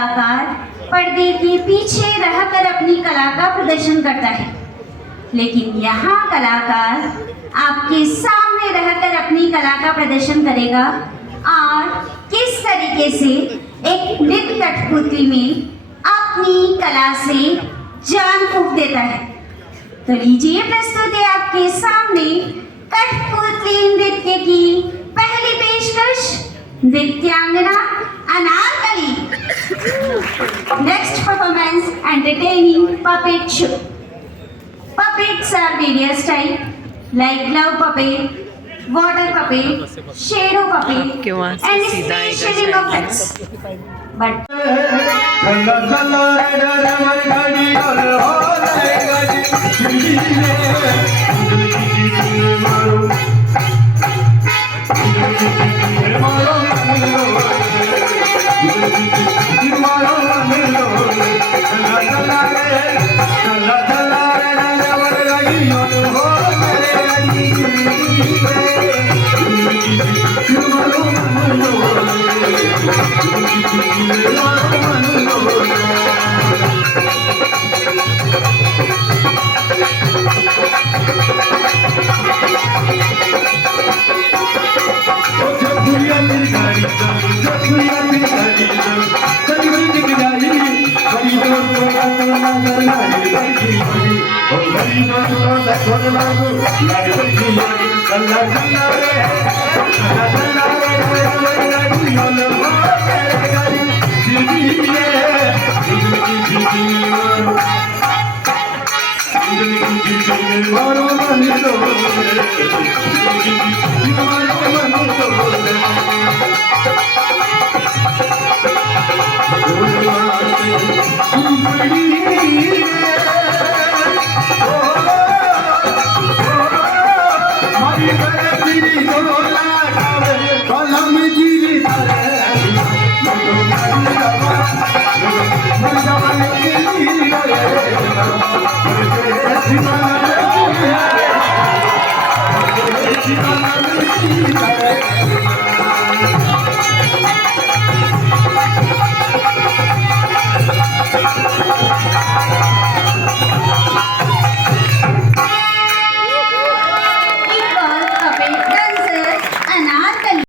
कलाकार पर्दे के पीछे रहकर अपनी कला का प्रदर्शन करता है, लेकिन यहाँ कलाकार आपके सामने रहकर अपनी कला का प्रदर्शन करेगा और किस तरीके से एक नृत्य कठपुतली में अपनी कला से जान फूंक देता है। तो लीजिए प्रस्तुत है आपके सामने कठपुतली नृत्य की पहली पेशकश, नृत्यांगना Anarkali. Next performance, entertaining puppet show. Puppets are various type like glove puppet, water puppet, shadow puppet, and special effects. But